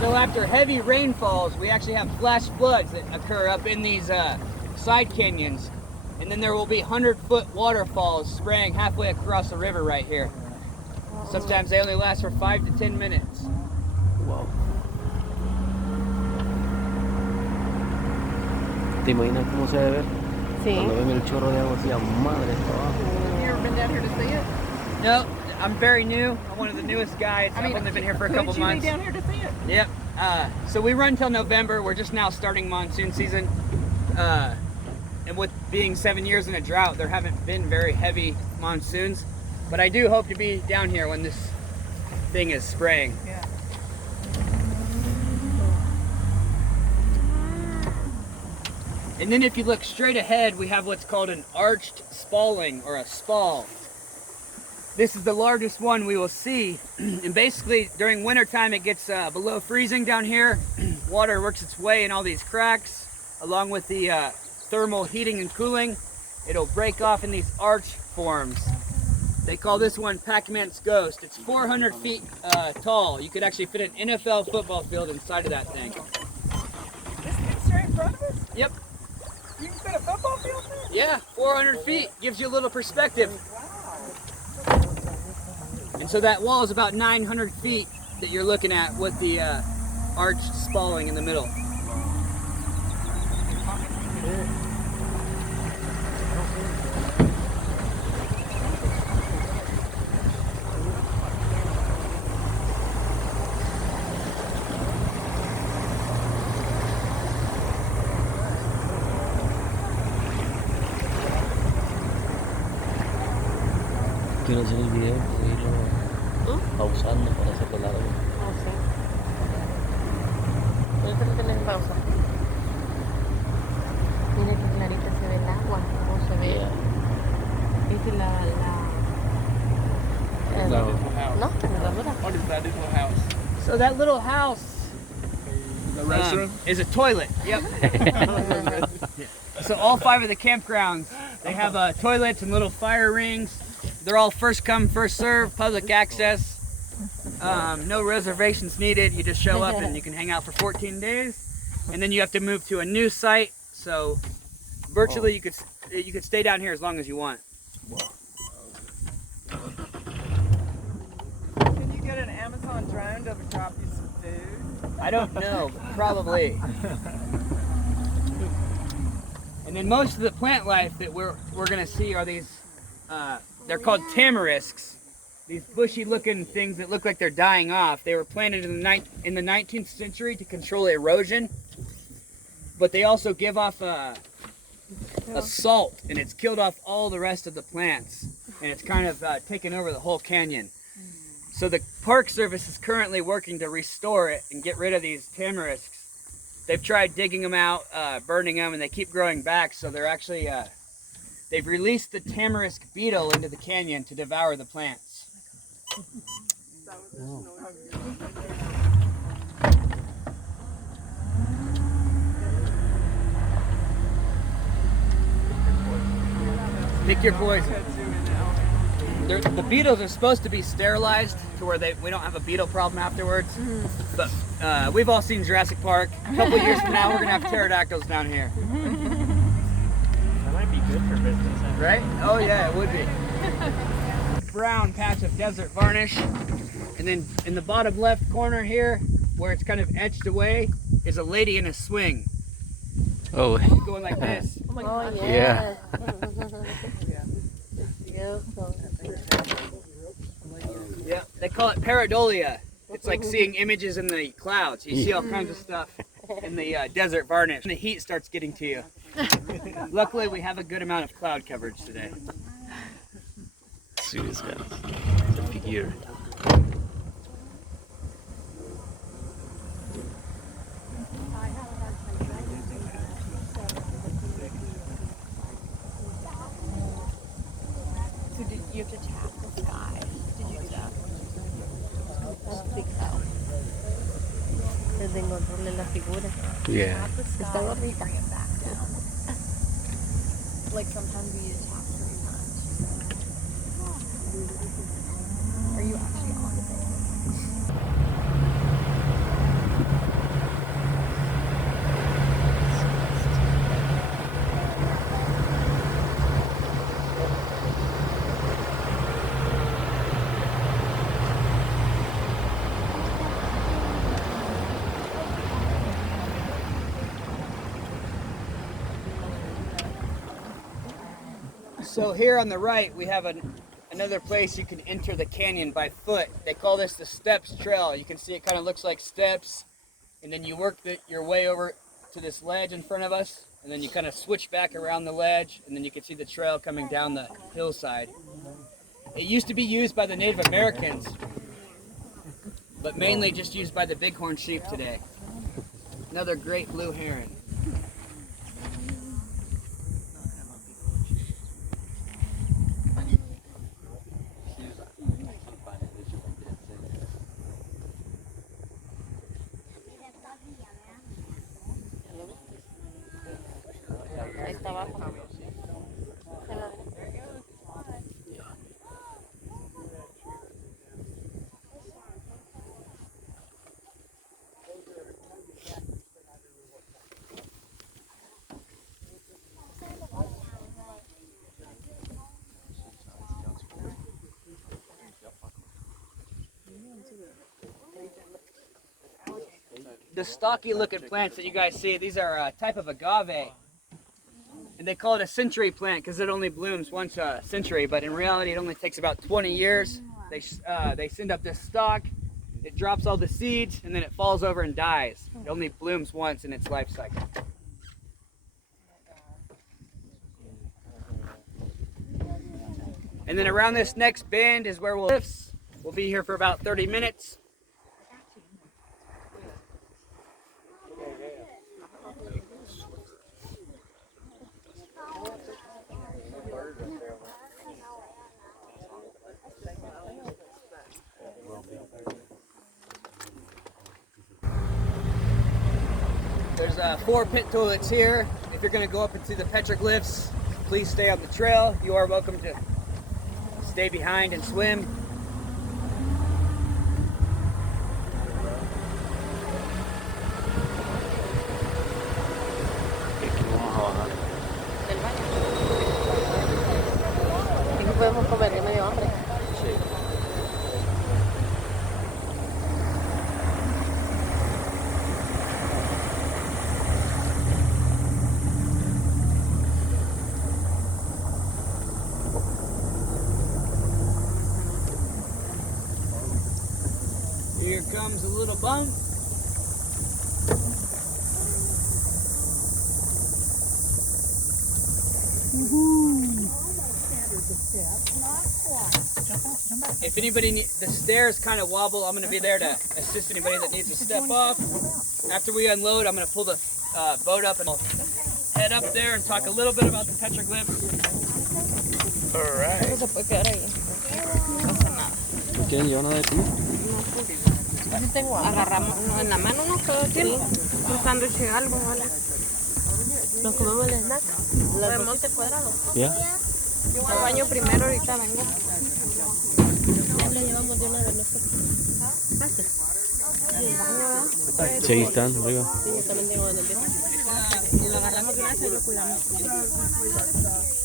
So after heavy rainfalls, we actually have flash floods that occur up in these side canyons. And then there will be 100-foot waterfalls spraying halfway across the river right here. Sometimes they only last for 5 to 10 minutes. Wow. ¿Te imaginas cómo se debe ver? Sí. Cuando ven el chorro de agua así a madre está abajo. Have you ever been down here to see it? No, I'm very new. I'm one of the newest guys. I've only been here for a couple months. You down here to see it? Yep. So we run till November. We're just now starting monsoon season. And with being 7 years in a drought, there haven't been very heavy monsoons. But I do hope to be down here when this thing is spraying. Yeah. And then if you look straight ahead, we have what's called an arched spalling, or a spall. This is the largest one we will see. And basically during winter time, it gets below freezing down here. Water works its way in all these cracks, along with the thermal heating and cooling. It'll break off in these arch forms. They call this one Pac-Man's Ghost. It's 400 feet tall. You could actually fit an NFL football field inside of that thing. This thing's straight in front of us? Yep. You can fit a football field there? Yeah, 400 feet. Gives you a little perspective. And so that wall is about 900 feet that you're looking at with the arched spalling in the middle. Quiero hacer el video y irlo pausando para hacerlo largo. Oh, sí. Ahorita lo tenés en pausa. Mira qué clarita se ve el agua, cómo se ve. ¿Viste la ¿no? La herradura. What is that little house? So that little house The restroom? is a toilet. Yep. So all 5 of the campgrounds, they have toilets and little fire rings. They're all first come, first serve, public access. No reservations needed. You just show up and you can hang out for 14 days. And then you have to move to a new site. So virtually you could stay down here as long as you want. Can you get an Amazon drone to drop you some food? I don't know, but probably. And then most of the plant life that we're gonna see are these, they're called tamarisks. These bushy looking things that look like they're dying off. They were planted in the 19th century to control erosion, but they also give off a salt, and it's killed off all the rest of the plants, and it's kind of taken over the whole canyon. So the Park Service is currently working to restore it and get rid of these tamarisks. They've tried digging them out, burning them, and they keep growing back, so they're actually, they've released the tamarisk beetle into the canyon to devour the plants. Oh. Pick your poison. The beetles are supposed to be sterilized to where we don't have a beetle problem afterwards. But we've all seen Jurassic Park. A couple years from now, we're gonna have pterodactyls down here. That might be good for business. Right? Oh yeah, it would be. Brown patch of desert varnish. And then in the bottom left corner here, where it's kind of etched away, is a lady in a swing. Oh. Going like this. Oh my God. Yeah. Yeah, they call it pareidolia. It's like seeing images in the clouds. You see all kinds of stuff in the desert varnish. And the heat starts getting to you. Luckily, we have a good amount of cloud coverage today. See this guy. It's a figure. So you have to tap the sky. Did you do that? I don't think so. Desde encontrarle la figura. Yeah. Tap the sky Está and gordita. bring it back down. Like sometimes we need to tap 3 times. Are you actually on the thing? So here on the right, we have another place you can enter the canyon by foot. They call this the Steps Trail. You can see it kind of looks like steps, and then you work your way over to this ledge in front of us, and then you kind of switch back around the ledge, and then you can see the trail coming down the hillside. It used to be used by the Native Americans, but mainly just used by the bighorn sheep today. Another great blue heron. Ahí está abajo. The stocky looking plants that you guys see, these are a type of agave. And they call it a century plant because it only blooms once a century, but in reality it only takes about 20 years. They send up this stalk, it drops all the seeds, and then it falls over and dies. It only blooms once in its life cycle. And then around this next bend is where we'll lift. We'll be here for about 30 minutes. There's 4 pit toilets here. If you're going to go up into the petroglyphs, please stay on the trail. You are welcome to stay behind and swim. Del baño. ¿Y qué podemos comer? Que me dio hambre. Here comes a little bump. If anybody needs, the stairs kind of wobble. I'm going to be there to assist anybody that needs to step off. After we unload, I'm going to pull the boat up and I'll head up there and talk a little bit about the petroglyphs. All right. Eso se puede quedar ahí. No pasa nada. ¿Quieren llevar nada de ti? Así tengo hambre. Agarramos en la mano unos todo el tiempo. Un sándwich y algo, ¿vale? Nos comemos el snack. ¿De monte cuadrado? Ya. Yo voy al baño primero, ahorita vengo. Le llevamos de una vez nosotros. Pase. ¿Y el baño, verdad? Sí, ahí están, arriba. Sí, yo también tengo en el día. Y lo agarramos de una vez y lo cuidamos.